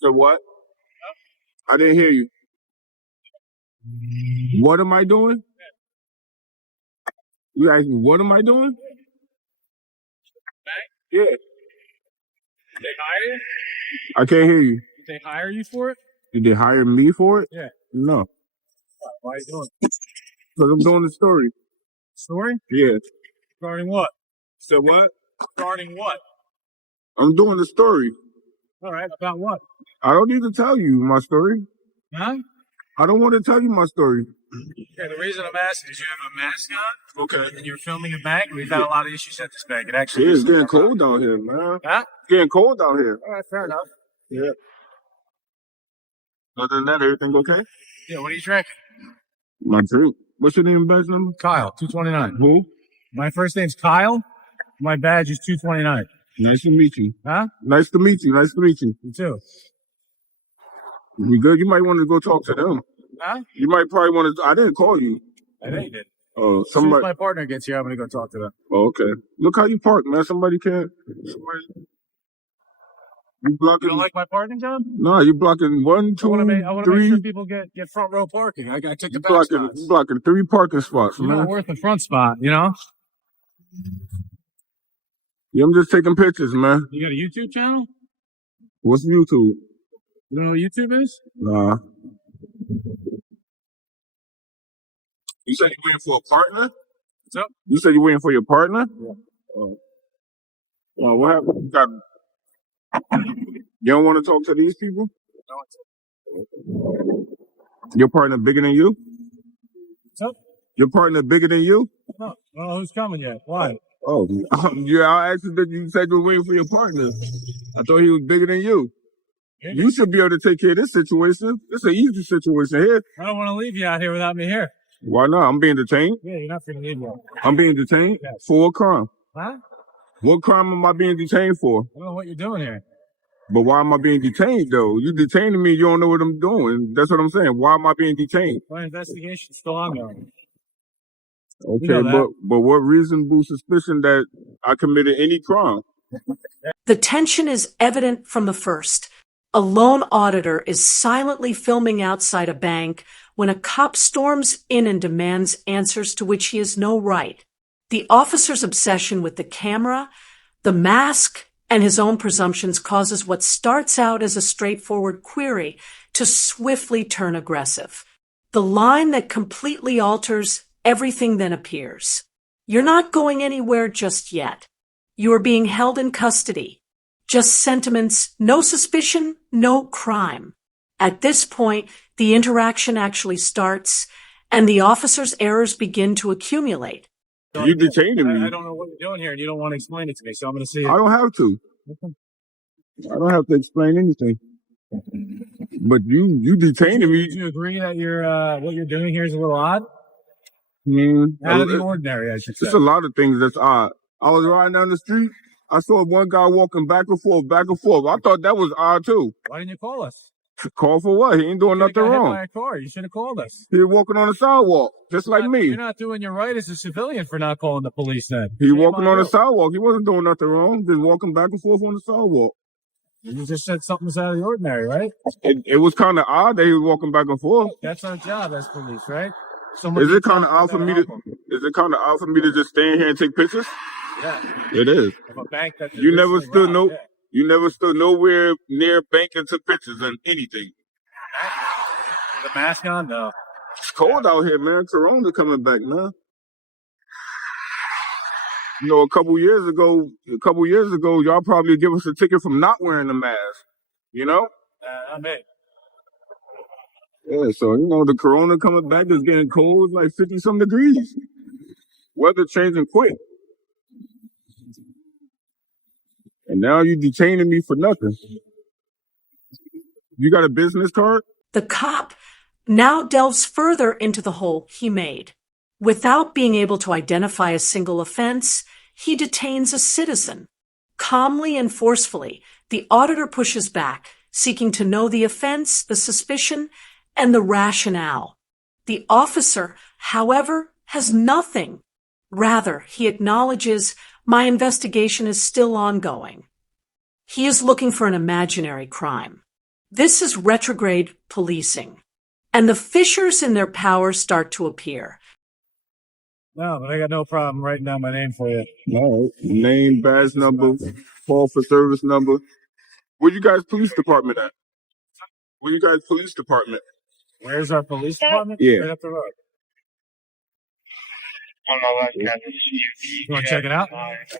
So what? I didn't hear you. What am I doing? You asked me, what am I doing? Yeah. They hire you? I can't hear you. Did they hire you for it? Did they hire me for it? Yeah. No. Why are you doing it? Because I'm doing the story. Story? Yeah. Regarding what? So what? Regarding what? I'm doing the story. All right, about what? I don't need to tell you my story. Huh? I don't want to tell you my story. Yeah, the reason I'm asking is you have a mask on. Okay. And you're filming a bank. We've had a lot of issues at this bank. It actually It's getting cold out here, man. Huh? It's getting cold out here. All right, fair enough. Yeah. Other than that, everything okay? Yeah, what are you drinking? My drink. What's your name and badge number? Kyle, 229. Who? My first name's Kyle. My badge is 229. Nice to meet you. Huh? Nice to meet you. Nice to meet you. You too. You good? You might want to go talk to them. Huh? You might probably want to. I didn't call you. I think you did. Oh, As soon as somebody. my partner gets here, I'm going to go talk to them. Oh, okay. Look how you park, man. Somebody can't. You blocking? You don't like my parking, John? No, you blocking one, two, I want to make three. sure people get front row parking. I got to take the back You spots. blocking 3 parking spots, You're man. not worth the front spot, you know? Yeah, I'm just taking pictures, man. You got a YouTube channel? What's YouTube? You don't know what YouTube is? Nah. You said you're waiting for a partner? What's up? You said you're waiting for your partner? Yeah. Oh. Well, what happened? You don't want to talk to these people? Your partner bigger than you? What's up? Your partner bigger than you? No, I don't know who's coming yet. Why? Oh, yeah, I asked you that you said you were waiting for your partner. I thought he was bigger than you. You should be able to take care of this situation. It's an easy situation here. I don't want to leave you out here without me here. Why not? I'm being detained. Yeah, you're not going to leave me. I'm being detained? Yes. For what crime? Huh? What crime am I being detained for? I don't know what you're doing here. But why am I being detained, though? You detaining me, you don't know what I'm doing. That's what I'm saying. Why am I being detained? My investigation's still ongoing. Okay, You know but what reasonable suspicion that I committed any crime? The tension is evident from the first. A lone auditor is silently filming outside a bank when a cop storms in and demands answers to which he has no right. The officer's obsession with the camera, the mask, and his own presumptions causes what starts out as a straightforward query to swiftly turn aggressive. The line that completely alters everything then appears. You're not going anywhere just yet. You are being held in custody. Just sentiments, no suspicion, no crime. At this point, the interaction actually starts, and the officer's errors begin to accumulate. You detaining me. I don't know what you're doing here, and you don't want to explain it to me, so I'm going to see it. I don't have to. I don't have to explain anything. But you detaining me. Do you agree that what you're doing here is a little odd? Out of the ordinary, I should say. It's a lot of things that's odd. I was riding down the street. I saw one guy walking back and forth, back and forth. I thought that was odd too. Why didn't you call us? Call for what? He ain't doing nothing Hit wrong. by a car. You should have called us. He was walking on the sidewalk, just like me. You're not doing your right as a civilian for not calling the police then. He walking on the sidewalk. He wasn't doing nothing wrong. Just walking back and forth on the sidewalk. You just said something was out of the ordinary, right? It was kind of odd that he was walking back and forth. That's our job as police, right? Is it kind of odd for me to just stand here and take pictures? Yeah. It is. Of a bank that You never stood nowhere near a bank and took pictures and anything. The mask on? No. It's cold out here, man. Corona coming back, man. You know, a couple years ago, y'all probably give us a ticket from not wearing a mask. You know? Not me. Yeah, so, you know, the corona coming back is getting cold, like 50-some degrees. Weather changing quick. And now you detaining me for nothing. You got a business card? The cop now delves further into the hole he made. Without being able to identify a single offense, he detains a citizen. Calmly and forcefully, the auditor pushes back, seeking to know the offense, the suspicion, and the rationale. The officer, however, has nothing. Rather, he acknowledges, my investigation is still ongoing. He is looking for an imaginary crime. This is retrograde policing, and the fissures in their power start to appear. No, but I got no problem writing down my name for you. All right. Name, badge number, call for service number. Where you guys police department at? Where you guys police department? Where's our police department? Yeah. Right up the road. You want to check it out?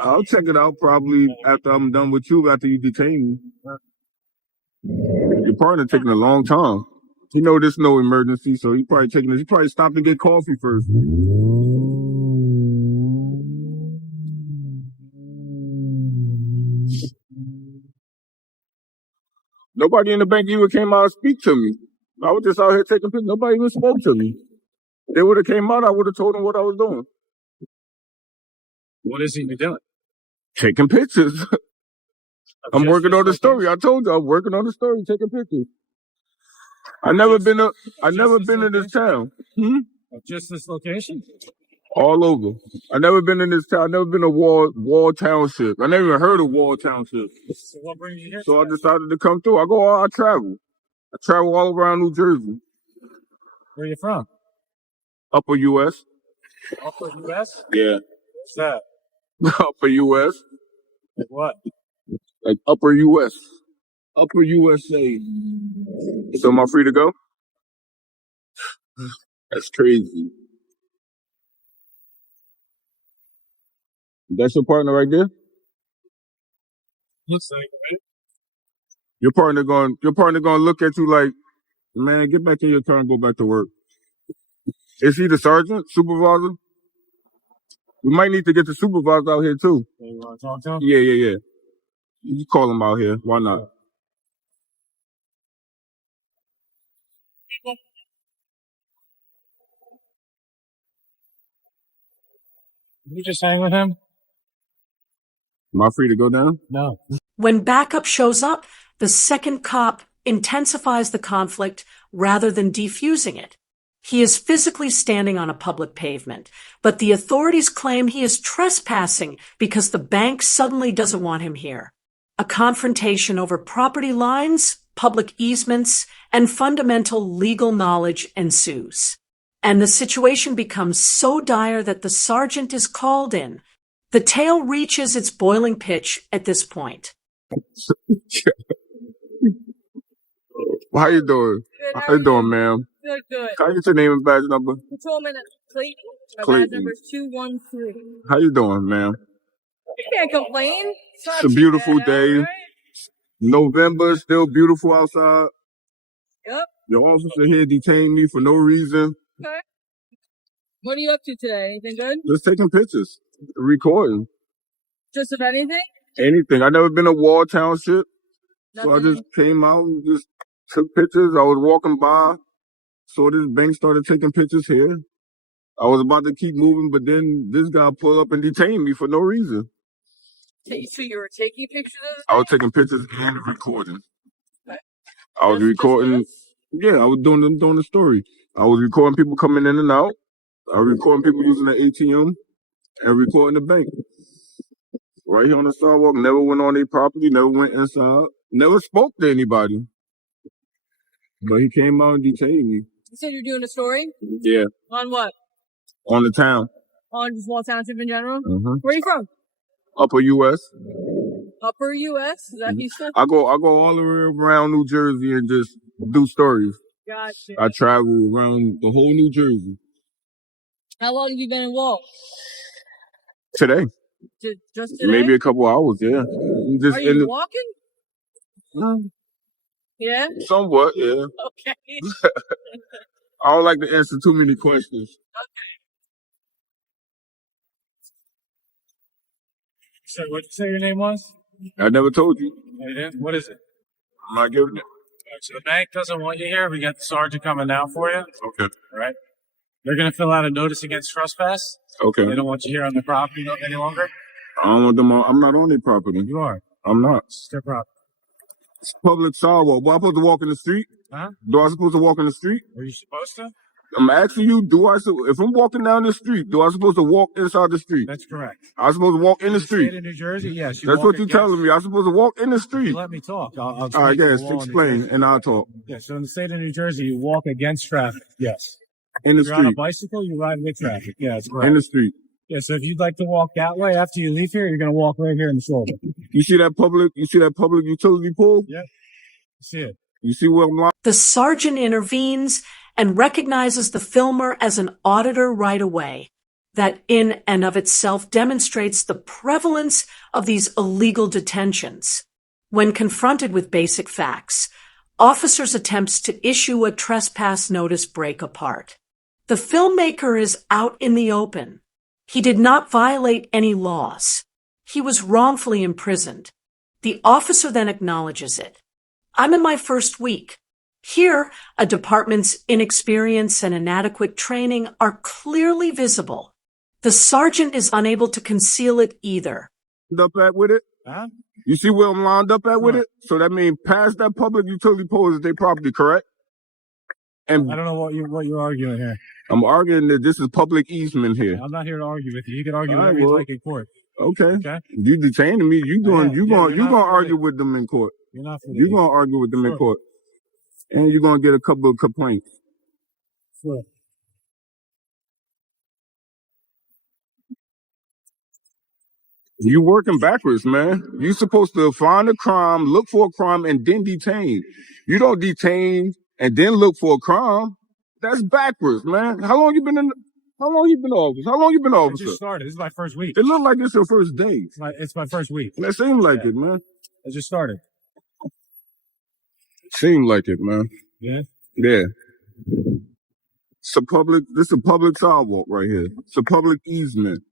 I'll check it out probably after I'm done with you, after you detain me. Your partner taking a long time. You know there's no emergency, so he probably stopped to get coffee first. Nobody in the bank even came out and speak to me. I was just out here taking pictures. Nobody even spoke to me. They would have came out, I would have told them what I was doing. What is he doing? Taking pictures. I'm working on the story. I told you I'm working on the story, taking pictures. I never been in this town. Just this location? All over. I never been in this town. I never been to Wall Township. I never even heard of Wall Township. So what brings you here? So I decided to come through. I travel. I travel all around New Jersey. Where are you from? Upper U.S. Upper U.S.? Yeah. What's that? Upper U.S. Like what? Like Upper U.S. Upper USA. So am I free to go? That's crazy. That's your partner right there? Looks like it. Your partner gonna look at you like, man, get back in your car and go back to work. Is he the sergeant, supervisor? We might need to get the supervisor out here too. You want to talk to him? Yeah. You call him out here. Why not? You just hang with him? Am I free to go down? No. When backup shows up, the second cop intensifies the conflict rather than defusing it. He is physically standing on a public pavement, but the authorities claim he is trespassing because the bank suddenly doesn't want him here. A confrontation over property lines, public easements, and fundamental legal knowledge ensues. And the situation becomes so dire that the sergeant is called in. The tale reaches its boiling pitch at this point. How you doing? Good, How you doing, ma'am? Good. Can I get your name and badge number? Patrolman Clayton. My Clayton. badge number is 213. How you doing, ma'am? You can't complain. It's a beautiful day. Right? November, still beautiful outside. Yep. Your officer here detained me for no reason. Okay. What are you up to today? Anything good? Just taking pictures, recording, Just of anything? anything. I never been to Wall Township, so I Nothing? just came out and just took pictures. I was walking by, saw this bank started taking pictures here. I was about to keep moving, but then this guy pulled up and detained me for no reason. So you were taking pictures of I was taking pictures and recording. Okay. I was recording. Yeah, I was doing the story. I was recording people coming in and out. I was recording people using the ATM and recording the bank. Right here on the sidewalk. Never went on their property. Never went inside. Never spoke to anybody. But he came out and detained me. You said you're doing a story? Yeah, On what? on the town. On just Wall Township in general? Mm-hmm. Where are you from? Upper U.S. Upper U.S.? Is that Houston? I go all the way around New Jersey and just do stories. Gotcha. I travel around the whole New Jersey. How long have you been in Wall? Today. Just today? Maybe a couple hours, yeah. Just Are you walking? Mm, Yeah? somewhat, yeah. Okay. I don't like to answer too many questions. So what'd you say your name was? I never told you. No, you didn't? What is it? I'm not giving it. So the bank doesn't want you here. We got the sergeant coming now for you. Okay. All right. They're going to fill out a notice against trespass. Okay. They don't want you here on their property any longer. I don't want them on. I'm not on their property. You are. I'm not. It's their property. It's public sidewalk. Well, I'm supposed to walk in the street? Huh? Do I supposed to walk in the street? Were you supposed to? I'm asking you, if I'm walking down the street, do I supposed to walk inside the street? That's correct. I'm supposed to walk in the street. State of New Jersey, yes. That's what you're telling me. I'm supposed to walk in the street. Let me talk. I'll All right, explain yes, the law in New explain, Jersey. and I'll talk. Yeah, so in the state of New Jersey, you walk against traffic. Yes. In the If you're on a street. bicycle, you ride with traffic. Yeah, that's correct. In the street. Yeah, so if you'd like to walk that way after you leave here, you're going to walk right here in the shoulder. You see that public utility pole? Yeah. See it. You see where I'm lying? The sergeant intervenes and recognizes the filmer as an auditor right away. That in and of itself demonstrates the prevalence of these illegal detentions. When confronted with basic facts, officers' attempts to issue a trespass notice break apart. The filmmaker is out in the open. He did not violate any laws. He was wrongfully imprisoned. The officer then acknowledges it. I'm in my first week. Here, a department's inexperience and inadequate training are clearly visible. The sergeant is unable to conceal it either. Up at with it? Huh? You see where I'm lined up at with it? So that means past that public utility pole is their property, correct? And I don't know what you're arguing here. I'm arguing that this is public easement here. I'm not here to argue with you. You can argue All right, whatever you well, like in court. Okay. Okay. You detaining me. You gonna argue with them in court. You're not for You're gonna argue with them in court. And you're gonna get a couple of complaints. Sure. You working backwards, man. You supposed to find a crime, look for a crime, and then detain. You don't detain and then look for a crime. That's backwards, man. How long you been office? How long you been I officer? just started. This is my first week. It look like it's your first day. It's my first week. That seems like it, man. I just started. Seems like it, man. Yeah. Yeah. This is a public sidewalk right here. It's a public easement.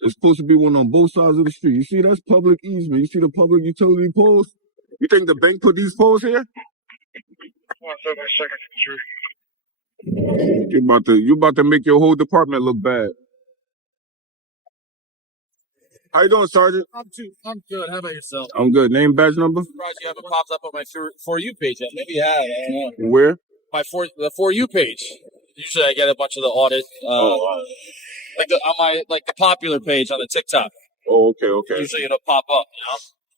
It's supposed to be one on both sides of the street. You see, that's public easement. You see the public utility poles? You think the bank put these poles here? You about to make your whole department look bad. How you doing, Sergeant? I'm good. How about yourself? I'm good. Name, badge number? I'm surprised you haven't popped up on my For You page yet. Maybe you have. I don't know. Where? The For You page. Usually I get a bunch of the audit, on the popular page on the TikTok. Oh, okay. Usually it'll pop up,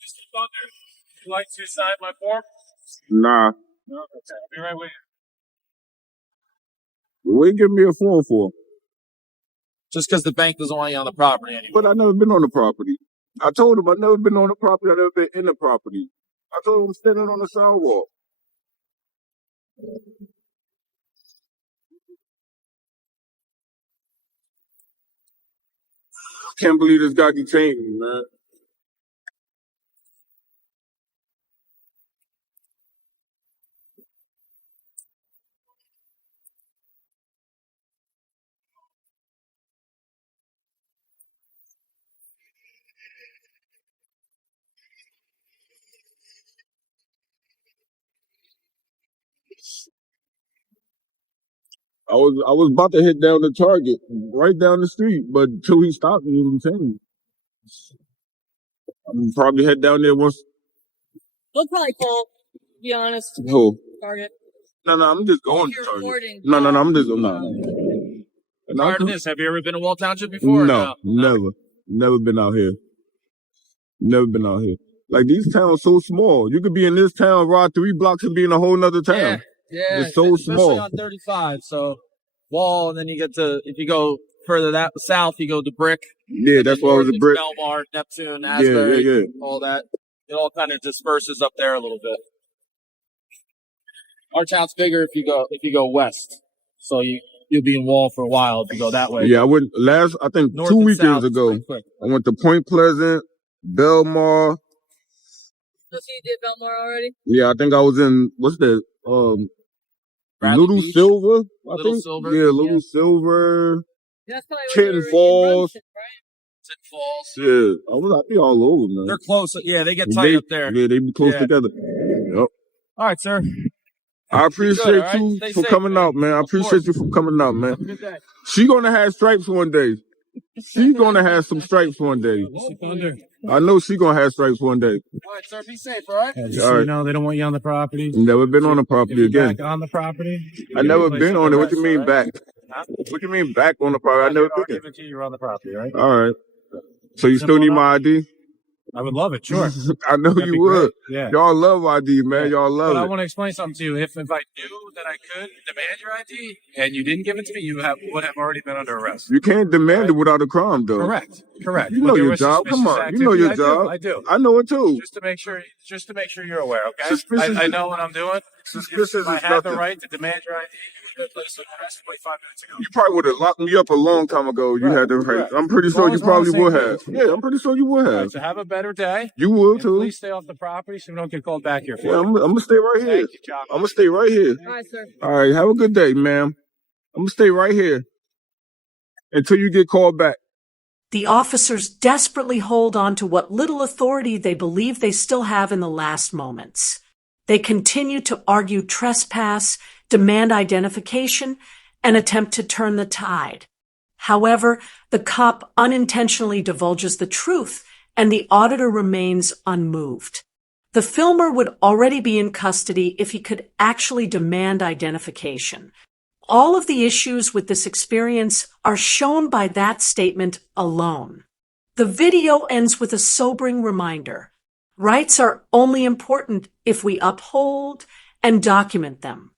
Just keep on there. Would you like to sign my form? Nah. No. Okay. I'll be right with you. What you give me a form for? Just because the bank doesn't want you on the property anymore. But I never been on the property. I told him I never been on the property. I never been in the property. I told him I'm standing on the sidewalk. Can't believe this guy detained me, man. I was about to hit down the Target, right down the street, but until he stopped me, he detained me. I'm probably head down there once. We'll probably call, to be honest. Who? Target. No, I'm just going to You're Target. recording. No, I'm just Prior to this, have you ever been to Wall Township before? No, never. Never been out here. Like, these towns so small. You could be in this town, ride 3 blocks, and be in a whole nother town. Yeah. It's so especially small. on 35. So Wall, and then you get to, if you go further south, you go to Brick. Yeah, that's why I was a Brick. Belmar, Neptune, Asbury, Yeah. all that. It all kind of disperses up there a little bit. Our town's bigger if you go west. So you'll be in Wall for a while if you go that way. Yeah, I went I think North 2 and weekends south, ago. pretty quick. I went to Point Pleasant, Belmar. So you did Belmar already? Yeah, I think I was in, what's that? Bradley Little Beach? Silver, I Little think. Silver? Yeah, Little Silver. That's probably Kitten where you were in Falls. Rumson, right? Tit Falls. Yeah, I be all over, man. They're close. Yeah, they get tight up there. Yeah, they be close Yeah. together. Yep. All right, sir. I appreciate Good, all right? you Stay for safe, coming man. out, man. I Of appreciate course. you for coming out, man. Have a good day. She gonna have stripes one day. She's gonna have some stripes one day. I know she's gonna have stripes one day. All right, sir. Be safe, all right? Just All so right. you know, they don't want you on the property. Never been on the property again. Back on the property. I never been on it. What you mean back? back? What you mean back on the property? I never been there. Give it to you. You're on the property, right? All right. So you still need my ID? I would love it. Sure. I know That'd you be would. great. Yeah. Y'all love ID, man. Yeah. Y'all love But I it. want to explain something to you. If I knew that I could demand your ID and you didn't give it to me, you would have already been under arrest. You can't demand it without a crime, though. Correct. You know your job. Come on. You know your job. I do. I know it too. Just to make sure you're aware, okay? Suspicious- I know what I'm doing. Suspicious If I is had the nothing. right to demand your ID, you would have arrested 45 minutes ago. You probably would have locked me up a long time ago. You had the right. Correct. I'm pretty As sure long you as we're on the probably would same have. page. Yeah, I'm pretty sure you would All have. right, so have a better day. You would And too. please stay off the property so we don't get called back here for Yeah, it. I'm gonna stay right here. Thank you, John. I'm gonna stay right here. All right, sir. All right. Have a good day, ma'am. I'm gonna stay right here until you get called back. The officers desperately hold on to what little authority they believe they still have in the last moments. They continue to argue trespass, demand identification, and attempt to turn the tide. However, the cop unintentionally divulges the truth, and the auditor remains unmoved. The filmer would already be in custody if he could actually demand identification. All of the issues with this experience are shown by that statement alone. The video ends with a sobering reminder. Rights are only important if we uphold and document them.